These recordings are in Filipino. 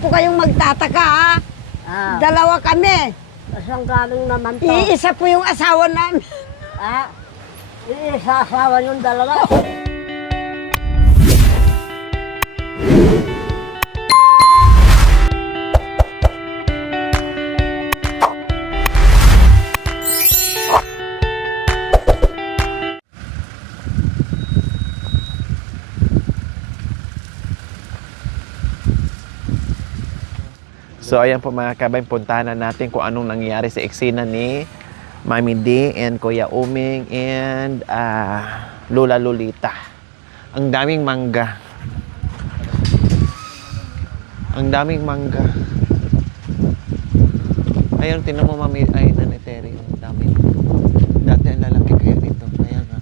po kayong magtataka, ha? Dalawa kami. Saan galing naman to? Iisa po yung asawa namin. Iisa asawa yung dalawa. So ayan po mga kabay, puntahan na natin kung anong nangyari sa eksena ni Mami D and Kuya Uming and Lola Lolita. Ang daming mangga. Ang daming mangga. Ayun, tinan mo Mami, ay naniteri. Ang dami. Dati ang lalaki kaya nito. Kaya nga.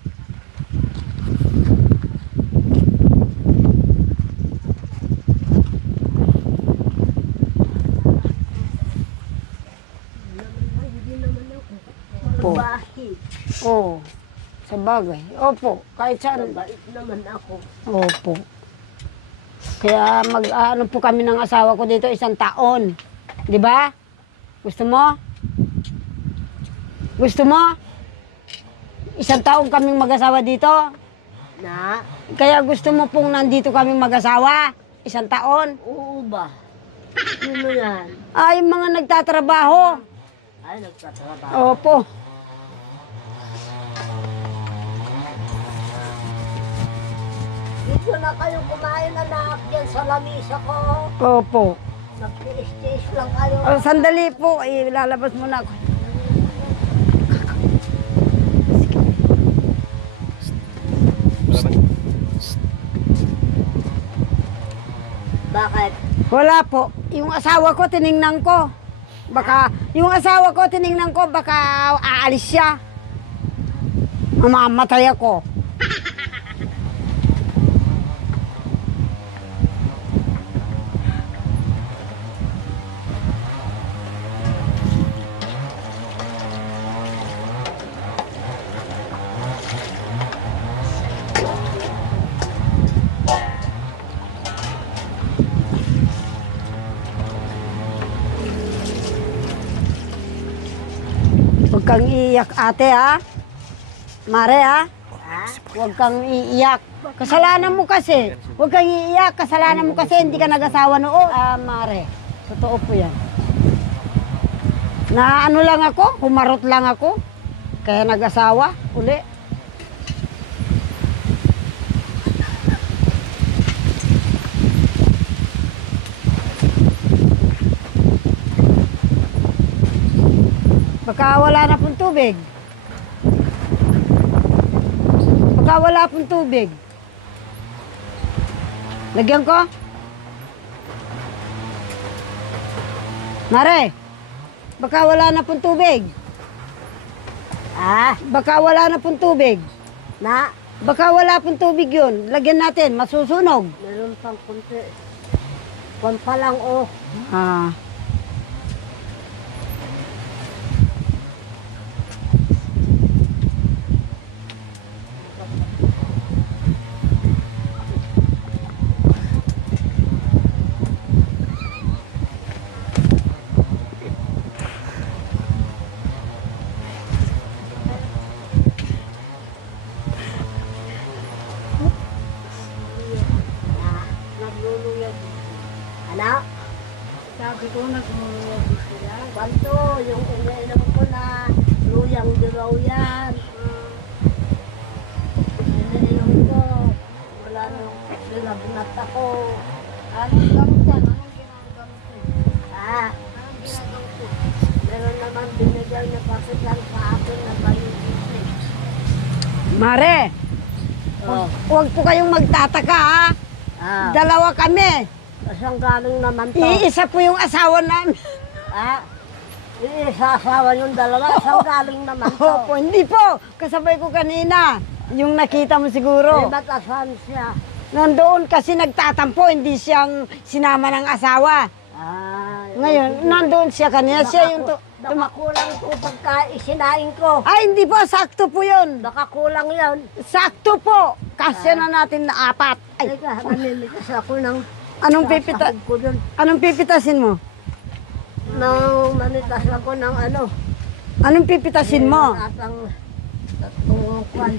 Oo, sa bagay. Opo, kahit saan. Bait naman ako. Opo. Kaya mag-ano po kami ng asawa ko dito 1 taon. Di ba? Gusto mo? Gusto mo? 1 taon kaming mag-asawa dito. Na? Kaya gusto mo pong nandito kaming mag-asawa? 1 taon? Oo ba? Sino yan? Ay, mga nagtatrabaho. Ay, nagtatrabaho. Opo. Dito na kayo kumain anak dyan sa lamisa ko. Opo. Nagtiis-tiis lang kayo. O, sandali po. Ilalabas muna ako. Bakit? Wala po. Yung asawa ko, tiningnan ko. Baka, yung asawa ko, tiningnan ko, baka aalis siya. Mamamatay ako. Huwag kang iiyak, ate, ha? Mare, ha? Huwag kang iiyak. Kasalanan mo kasi. Huwag kang iiyak. Kasalanan mo kasi hindi ka nag-asawa noon. Mare, totoo po yan. Na ano lang ako, humarot lang ako. Kaya nag-asawa uli. Baka wala na pong tubig. Baka wala pong tubig. Lagyan ko? Mare, baka wala na pong tubig. Baka wala na pong tubig. Na? Baka wala pong tubig yun. Lagyan natin, masusunog. Meron pang kunti. Kung pa lang, oh. Nagluluyag. Ano? Sabi ko, nagluluyag sila. Banto, yung iniinom ko na luyang diraw yan. Iniinom ko. Wala nung nilagnat ako. Anong gamot yan? Anong ginagamot yan? Anong ginagamot yan? Meron naman binigay na pasitan sa akin na biologic. Mare, huwag po kayong magtataka, ha? Dalawa kami. Saan galing naman to? Iisa po yung asawa namin. Iisa asawa yung dalawa. Saan galing naman to? Opo, hindi po. Kasabay ko kanina. Yung nakita mo siguro. Ba't asan siya? Nandoon kasi nagtatampo, hindi siyang sinama ng asawa. Ngayon, nandoon siya kanina. Siya yung Baka kulang po pagka isinain ko. Ay, hindi po. Sakto po yun. Baka kulang yun. Sakto po. Kasya na natin na 4. Ay, Teka, namimitas ako ng Sasakit ko dun. Anong pipitasin mo? Nang manitas ako ng ano. Anong pipitasin mo? Atang tatlong kwan.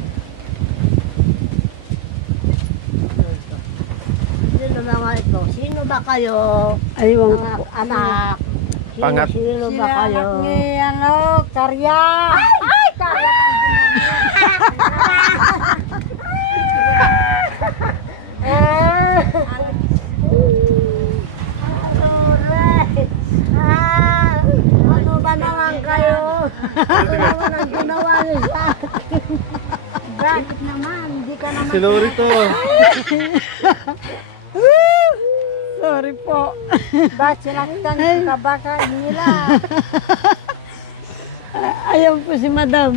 Sino mga ito? Sino ba kayo? Ayun Mga po. anak. Pangat- Sino ba kayo? ano, karya. Ay, kaya ano ba naman kayo? Ano naman ang ginawa niyo sa akin? Bakit naman? Hindi ka naman... Si Lori to. Sorry po. Ba't sinaktan ka baka nila? Ayun po si Madam.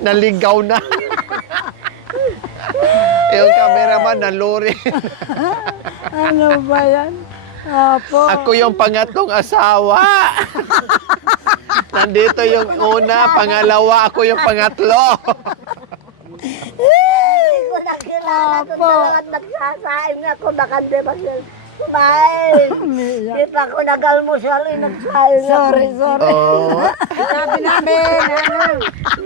Naligaw na. Yung cameraman na Lori. Ano ba yan? Apo. Ako yung pangatlong asawa. Nandito yung una, pangalawa, ako yung pangatlo. Hindi ko nakilala itong dalawang nagsasaing ako. Baka hindi ba siya kumain? Hindi pa ako nag-almusal, nagsaing ako. Sorry. Oh. Sabi namin,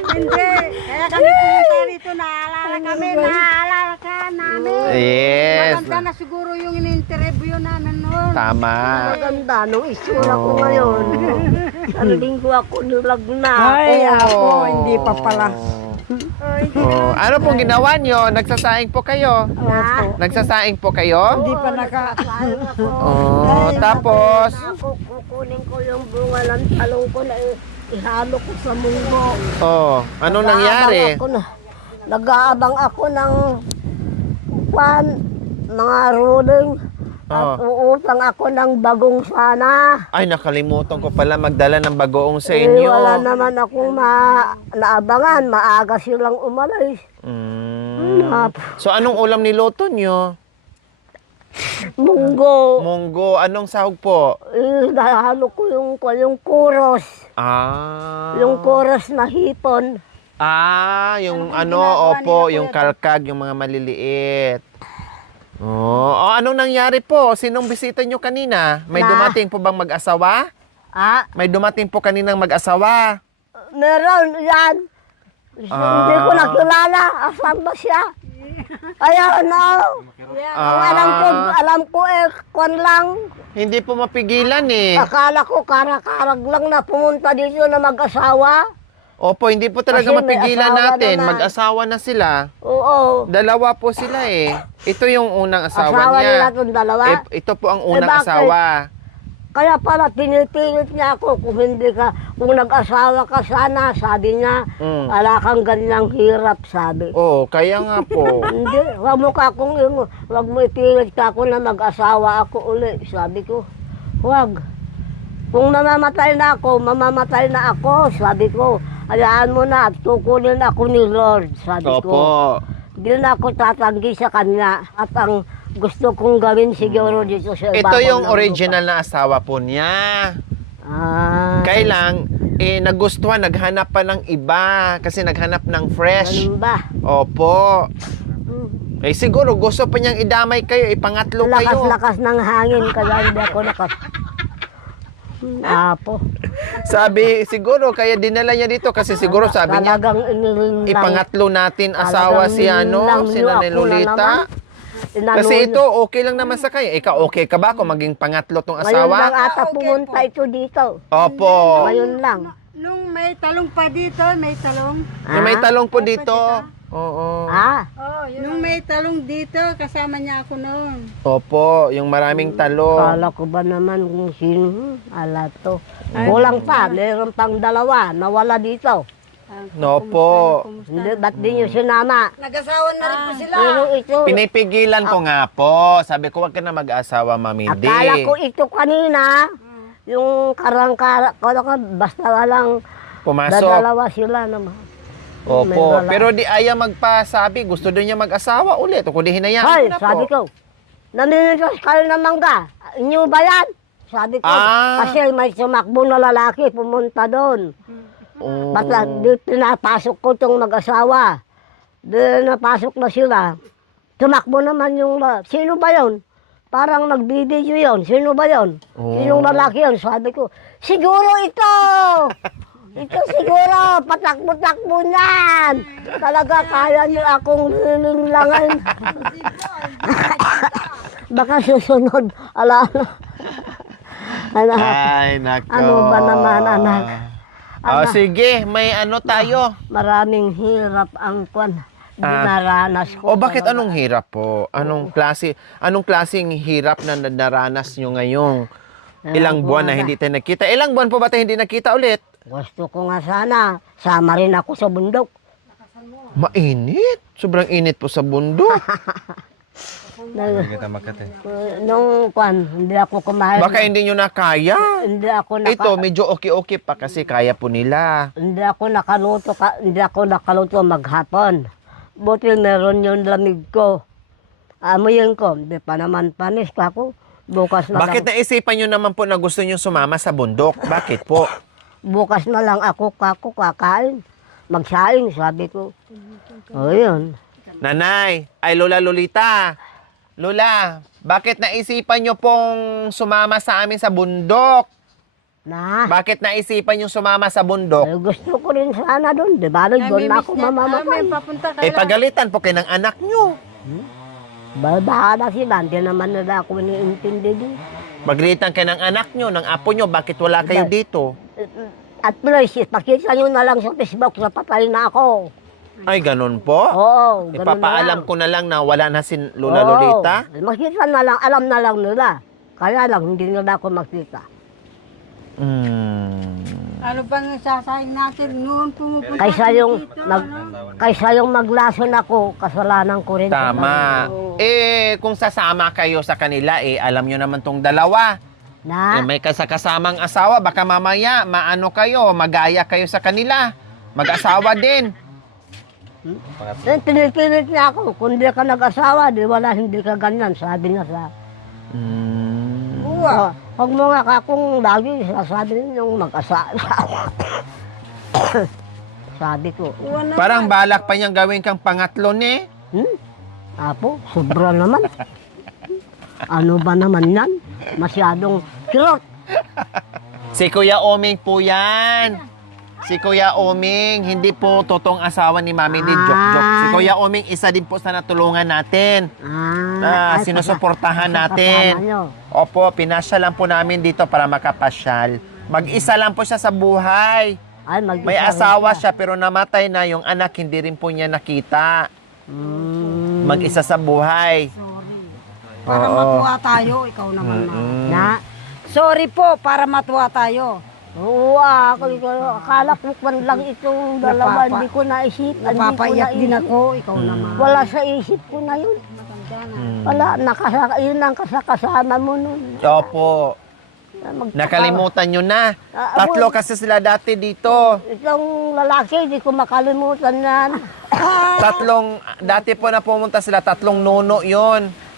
hindi. Kaya kami pumunta rito, naalala kami, naalala ka namin. Yes. Maganda na siguro yung in-interview namin noon. Tama. Maganda nung isura ko ngayon. Ang linggo ako nilagna. Ay, apo, hindi pa pala. Oh. Ano pong ginawa nyo? Nagsasaing po kayo? Opo. Nagsasaing po kayo? Hindi pa naka... Oh, tapos? Ako, kukunin ko yung bunga ng talong ko na ihalo ko sa munggo. Oh, anong nangyari? Nag-aabang ako ng mga ruling. At uutang ako ng bagong sana. Ay, nakalimutan ko pala magdala ng bagoong sa Eh, inyo. wala naman akong naabangan. Maaga silang umalis. So, anong ulam ni Loto nyo? Munggo. Munggo. Anong sahog po? Nahalo ko yung kuros. Yung kuros na hipon. Yung opo, yung kalkag, yung mga maliliit. Oh, anong nangyari po? Sinong bisita nyo kanina? May dumating po bang mag-asawa? May dumating po kaninang mag-asawa? Meron yan. Hindi ko nakilala. Asan ba siya? Ayaw na. Alam ko kwan lang. Hindi po mapigilan eh. Akala ko karakarag lang na pumunta dito na mag-asawa. Opo, hindi po talaga Kasi may mapigilan asawa natin. naman. Mag-asawa na sila. Oo. Dalawa po sila eh. Ito yung unang asawa, Asawa niya. nila itong dalawa. Ito po ang unang bakit? asawa. Kaya pala pinipilit niya ako kung nag-asawa ka sana, sabi niya, wala kang ganyang hirap, sabi. Oh, kaya nga po. Hindi, wag mo ipilit ka ako na mag-asawa ako uli, sabi ko. Wag. Kung mamamatay na ako, sabi ko. Hayaan mo na at kukunin ako ni Lord, sabi ko. Opo. Hindi na ako tatanggi sa kanya at ang gusto kong gawin siguro dito sa ibabaw. Ito yung ng original na asawa po niya. lupa. Kailang, nagustuhan, naghanap pa ng iba kasi naghanap ng fresh. Ganun ba? Opo. Siguro gusto pa niyang idamay kayo, ipangatlo kayo. Lakas-lakas ng hangin kaya hindi ako Apo. Sabi, siguro, kaya dinala niya dito kasi siguro sabi niya, Talagang inilinlang. ipangatlo natin asawa si si Nanay Lolita. Kasi ito, okay lang naman sa kanya. Ikaw, okay ka ba kung maging pangatlo tong Ngayon lang asawa? ata pumunta ito dito. Opo. Ngayon lang. Nung may talong pa dito, may talong. Yung may talong po dito. Oo. Nung may talong dito, kasama niya ako noon. Opo, yung maraming talong. Kala ko ba naman kung sino? Ala to. Kulang pa, meron pang dalawa, nawala dito. Opo. Hindi, ba't di nyo sinama? Nag-asawa na rin po sila. Pero ito, Pinipigilan ko nga po. Sabi ko, wag ka na mag-asawa, Mami D. akala ko ito kanina, yung karang-karang, basta walang Pumasok. dadalawa sila naman. Opo. May wala. Pero di ayaw magpasabi. Gusto doon niya mag-asawa ulit. O kundi hinayaan Hoy, ko na sabi po. ko, namimitas kayo ng mangga. Inyo ba yan? Sabi ko, kasi may sumakbo na lalaki pumunta doon. Oh. Ba't di pinapasok ko itong mag-asawa? Di napasok na sila. Tumakbo naman yung, sino ba yun? Parang nagbibideo yun. Sino ba yun? Oh. Sinong lalaki yun? Sabi ko, siguro ito! Ito siguro, patakbo-takbo niyan. Talaga kaya niyo akong lilinglangan. Baka susunod, ala. Anak, Ay, nako. ano ba naman, anak? Oh, sige, may ano tayo. Maraming hirap ang kwan. Dinaranas ko. O bakit anong hirap po? Anong klaseng hirap na naranas nyo ngayong ilang buwan na hindi tayo nakita? Ilang buwan po ba tayo hindi nakita ulit? Gusto ko nga sana, sama rin ako sa bundok. Mainit. Sobrang init po sa bundok. Nung kwan, hindi ako kumain. Baka hindi nyo na kaya. Hindi ako Ito, medyo okay-okay pa kasi kaya po nila. Hindi ako nakaluto maghapon. Buti meron yung lamig ko. Amoyin ko, hindi pa naman panis ka ako. Bukas na Bakit lang. naisipan nyo naman po na gusto nyo sumama sa bundok? Bakit po? Bukas na lang ako kakain. Magsaing, sabi ko. O yun. Nanay, ay Lola Lolita. Lola, bakit naisipan nyo pong sumama sa amin sa bundok? Na, Bakit naisipan yung sumama sa bundok? gusto ko rin sana doon. Di ba? Doon ako mamamatay. Eh, pagalitan po kayo ng anak nyo. Baka na sila, hindi naman nila ako iniintindi din. Maglitan kayo ng anak nyo, ng apo nyo, bakit wala kayo dito? At please, pakita nyo na lang sa Facebook na patay na ako. Ay, ganun po? Oo, ganun Ipapaalam na lang. ko na lang na wala na si Lola Oo, Lolita? Makita na lang, alam na lang nila. Kaya lang, hindi nila ako makita. Ano bang sasayin natin noon pumupunta Kaysa yung maglason ako, kasalanan ko rin. Tama. Eh, kung sasama kayo sa kanila, eh, alam nyo naman tong dalawa. Eh, Na, may kasamang asawa, baka mamaya, maano kayo, magaya kayo sa kanila. Mag-asawa din. pinipilit niya ako, kung di ka nag-asawa, di wala, hindi ka ganyan, sabi niya sa... Huwag mo nga kakong lagi, sasabi niya yung mag-asawa. Sabi ko, Parang balak pa niyang gawin kang pangatlo ni. Apo, sobra naman. Ano ba naman yan? Masyadong kirot. Si Kuya Oming po yan. Si Kuya Oming, hindi po totoong asawa ni Mami ni Joke-Joke. Si Kuya Oming, isa din po sa natulungan natin. Ay, Sinusuportahan kasama natin. nyo. Opo, pinasya lang po namin dito para makapasyal. Mag-isa lang po siya sa buhay. Ay, May asawa siya pero namatay na yung anak, hindi rin po niya nakita. Mag-isa sa buhay. Para Oo. matuwa tayo, ikaw naman. Na, Sorry po, para matuwa tayo. oo, akala ko man lang itong dalawa, hindi ko naisip. Napapaiyak din naisip. ako, ikaw naman. Wala sa isip ko na yun. Wala, yun ang kasama mo nun. Opo. Nakalimutan nyo na. Tatlo kasi sila dati dito. Itong lalaki, hindi ko makalimutan yan. Dati po na pumunta sila, tatlong nono yon.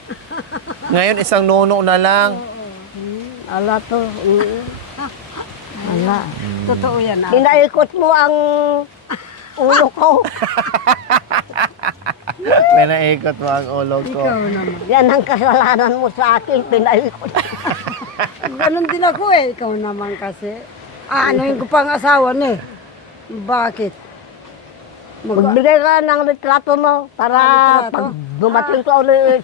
Ngayon, isang nono na lang. Ala to. Ala. Totoo yan. Pinaikot mo ang ulo ko. May naikot mo ang ulo ko. Ikaw naman. Yan ang kasalanan mo sa akin, pinaikot. Ganon din ako eh. Ikaw naman kasi. Anuhin ko pang asawa ni. Bakit? Magbigay ka ng litrato mo para Litrato? pag dumating ka ulit.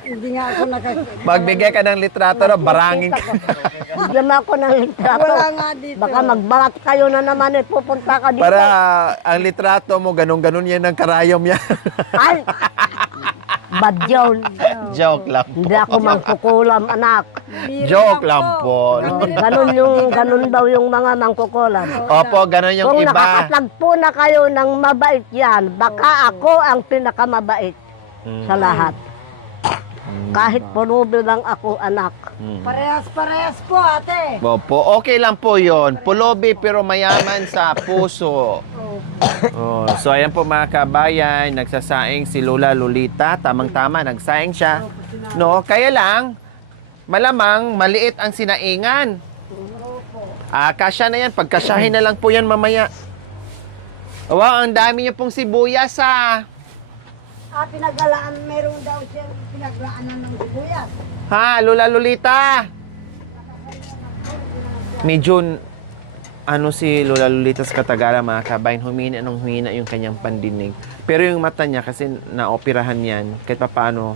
Hindi nga ako Magbigay ka ng litrato na barangin ka. Bigyan mo ako ng litrato. Wala nga dito. Baka magbalat kayo na naman eh, pupunta ka dito. Para ang litrato mo, ganun-ganun yan ng karayom yan. Ay! Bad yun. Joke lang po. Hindi ako mangkukulam, anak. Joke lang po. Ganun daw yung mga mangkukulam. Opo, ganun yung Kung iba. nakakatagpo na kayo ng mabait yan, baka ako ang pinakamabait sa lahat. Kahit pulubi lang ako, anak. Parehas po ate. Opo, okay lang po yon. Pulobi pero mayaman sa puso. Oh, so ayan po mga kabayan, nagsasaing si Lola Lolita. Tamang-tama, nagsaing siya. No, kaya lang, malamang maliit ang sinaingan. Kasya na yan. Pagkasyahin na lang po yan mamaya. Wow, ang dami niyo pong sibuyas ah. Pinagalaan, meron daw siyang pinaglaanan ng sibuyas. Ha, Lola Lolita. Medyo, si Lola Lolita sa Katagalan, mga kabayan, humina yung kanyang pandinig. Pero yung mata niya, kasi naoperahan yan, kahit paano,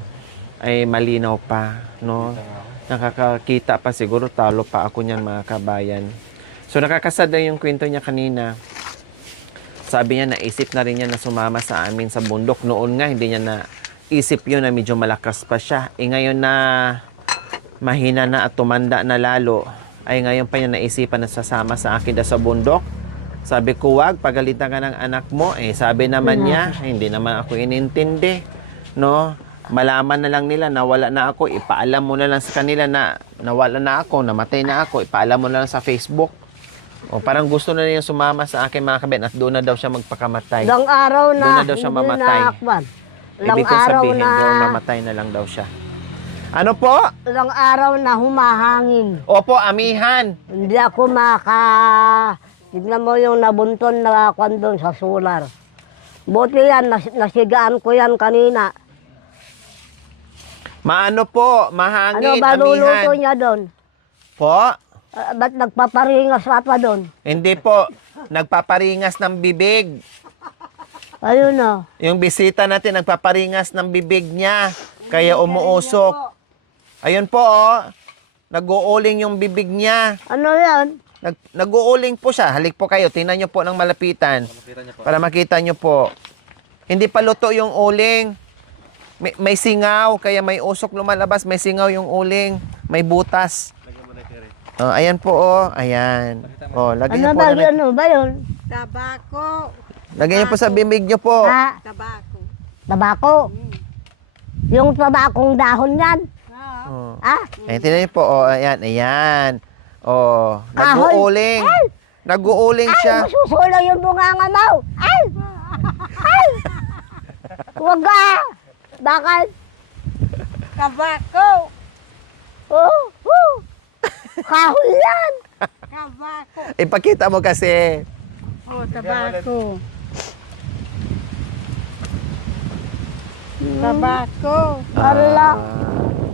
ay malinaw pa, no? Nakakakita pa siguro, talo pa ako niyan, mga kabayan. So, nakakasad na yung kwento niya kanina. Sabi niya, naisip na rin niya na sumama sa amin sa bundok. Noon nga, hindi niya naisip yun na medyo malakas pa siya. Ngayon na mahina na at tumanda na lalo, ay ngayon pa niya naisipan na sasama sa akin sa bundok. Sabi ko, wag, pagalitan ka ng anak mo. Sabi naman niya, hindi naman ako inintindi. No? Malaman na lang nila na wala na ako. Ipaalam mo na lang sa kanila na nawala na ako, namatay na ako. Ipaalam mo na lang sa Facebook. O, parang gusto na niya sumama sa akin, mga kabayan, at doon na daw siya magpakamatay. Ilang araw na, Doon na daw siya hindi mamatay. nakakban. Ilang Ibig kong araw sabihin, na, doon mamatay na lang daw siya. Ano po? ilang araw na humahangin. Opo, amihan. Hindi ako tignan mo yung nabunton na kwan doon sa solar. Buti yan, nasigaan ko yan kanina. Maano po? Ano Mahangin, ba luluto amihan. niya doon? Po? Ba't nagpaparingas pa doon? Hindi po. Nagpaparingas ng bibig. Ayun o. Yung bisita natin, nagpaparingas ng bibig niya. Kaya umuusok. Ayun po, oh. Nag-uuling yung bibig niya. Ano yan? Nag-uuling po siya. Halik po kayo. Tingnan nyo po ng malapitan. Para makita nyo po. Hindi pa luto yung uling. May singaw. Kaya may usok lumalabas. May singaw yung uling. May butas. Oh, ayan po, oh. Ayan. Oh, lagyan niyo po. Ano ba yun? Tabako. Lagyan niyo po sa bibig niyo po. Ha? Tabako. Tabako. Yung tabakong dahon yan. Oh. Ah? Ayan, tingnan niyo po. Oh, ayan, ayan. Oh, Kahoy. nag-uuling. Ay! Nag-uuling Ay, siya. masusulo yung bunganga mo. Ay! Ay! Huwag ka! Bakit? Tabako. Oh! Kahoy yan! Tabako. Ipakita mo kasi. Oh, tabako. Tabako. Ala!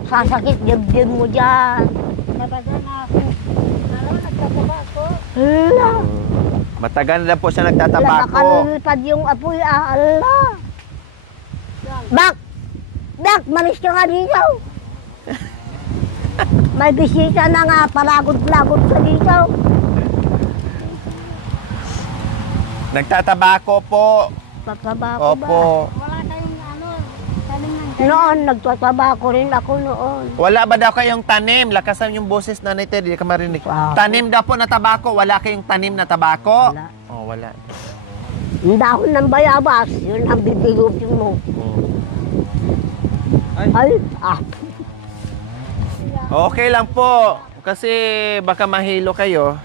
Sasakit dibdib mo dyan. Matagal na ako. Ano, nagtatabako? Ala! Matagal na po siya nagtatabako. Nakalipad yung apoy. Ala! Bak! Bak! Malis ka nga dito. May bisita na nga. Palagod-lagod ka dito. Nagtatabako po. Tatabako ba? Opo. Wala kayong tanim ng Noon, nagtatabako rin ako noon. Wala ba daw kayong tanim? Lakasan yung boses na nito, di ka marinig. Wow. Tanim daw po na tabako. Wala kayong tanim na tabako? Wala. Oh, wala. Yung dahon ng bayabas, yun ang bibigupin mo. Ay, Okay lang po. Kasi baka mahilo kayo.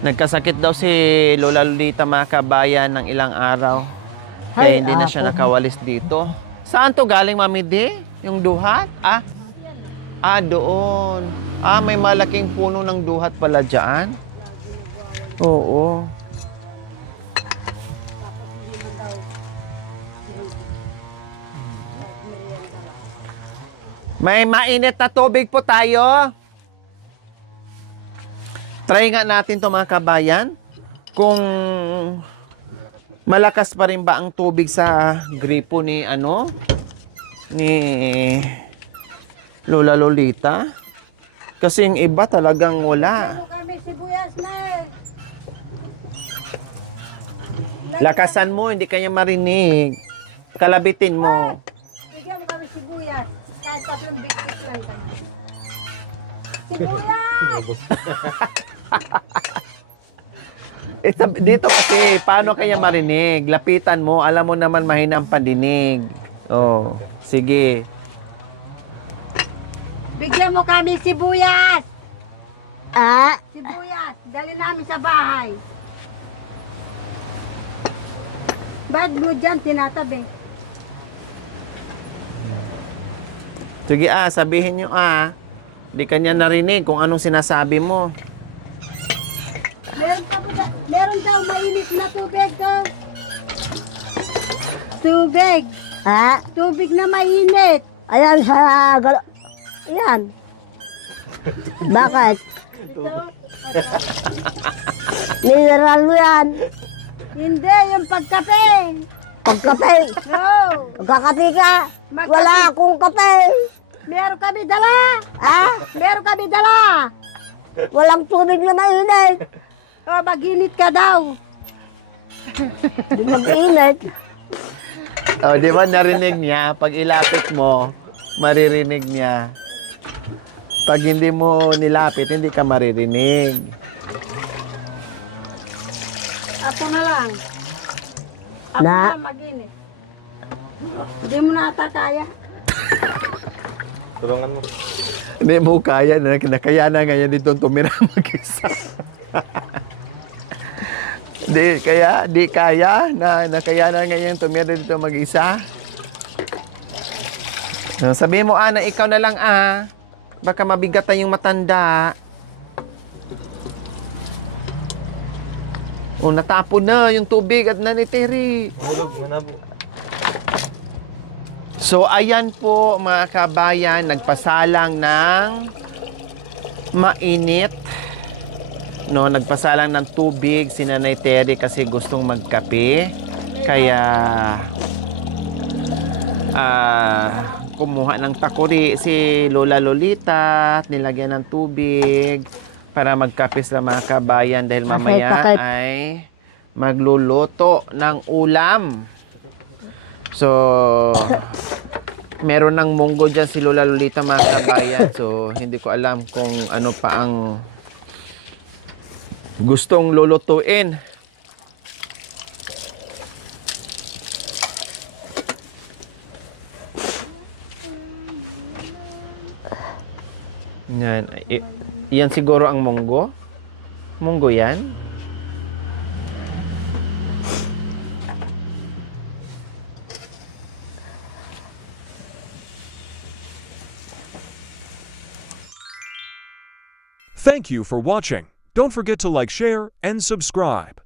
Nagkasakit daw si Lola Lolita, mga kabayan, ng ilang araw. Kaya Ay, hindi na siya ako. nakawalis dito. Saan to galing, Mami D? Yung duhat? Doon. May malaking puno ng duhat pala dyan. Oo. May mainit na tubig po tayo. Try nga natin to, mga kabayan. Kung malakas pa rin ba ang tubig sa gripo ni Lola Lolita. Kasi yung iba talagang wala. kami sibuyas na eh. Lakasan mo, hindi kanya marinig. Kalabitin mo. Bigyan mo kami sibuyas. Kahit 3 bigkit lang kami. Sibuyas! Dito kasi, paano kaya marinig? Lapitan mo, alam mo naman mahina ang pandinig. Oh, sige. Bigyan mo kami sibuyas! ah, Sibuyas! Dali namin sa bahay. Ba't mo dyan tinatabi? Sige sabihin nyo Di kanya narinig kung anong sinasabi mo. Meron pa po daw, mainit na tubig daw. Tubig. Ha? Tubig na mainit. Ayan sa Ayan. Bakit? Mineral mo yan. Hindi, yung pagkape. Pagkape. No. Magkakape ka. Magkape. Wala akong kape. Meron kami dala. Ha? Meron kami dala. Walang tubig na mainit. O, mag-init ka daw. Di mag-init. Oh, di ba narinig niya? Pag ilapit mo, maririnig niya. Pag hindi mo nilapit, hindi ka maririnig. Ako na lang. Ako Na? na mag-init. Hindi mo na ata kaya. Hindi mo kaya na, kaya na ngayon dito tumira mag-isa. Di kaya na kaya na ngayon tumira dito mag-isa. Sabihin mo, Ana, ikaw na lang, baka mabigatan yung matanda. O, natapon na yung tubig at nanitiri. So, ayan po mga kabayan, nagpasalang ng mainit. No, nagpasalang ng tubig si Nanay Terry kasi gustong magkape. Kaya, kumuha ng takuri si Lola Lolita at nilagyan ng tubig para magkape sa mga kabayan dahil mamaya Bakit? ay magluluto ng ulam. So, meron ng munggo dyan si Lola Lolita mga kabayan. So, hindi ko alam kung ano pa ang gustong lulutuin. Yan. Yan siguro ang munggo. Munggo yan. Thank you for watching. Don't forget to like, share, and subscribe.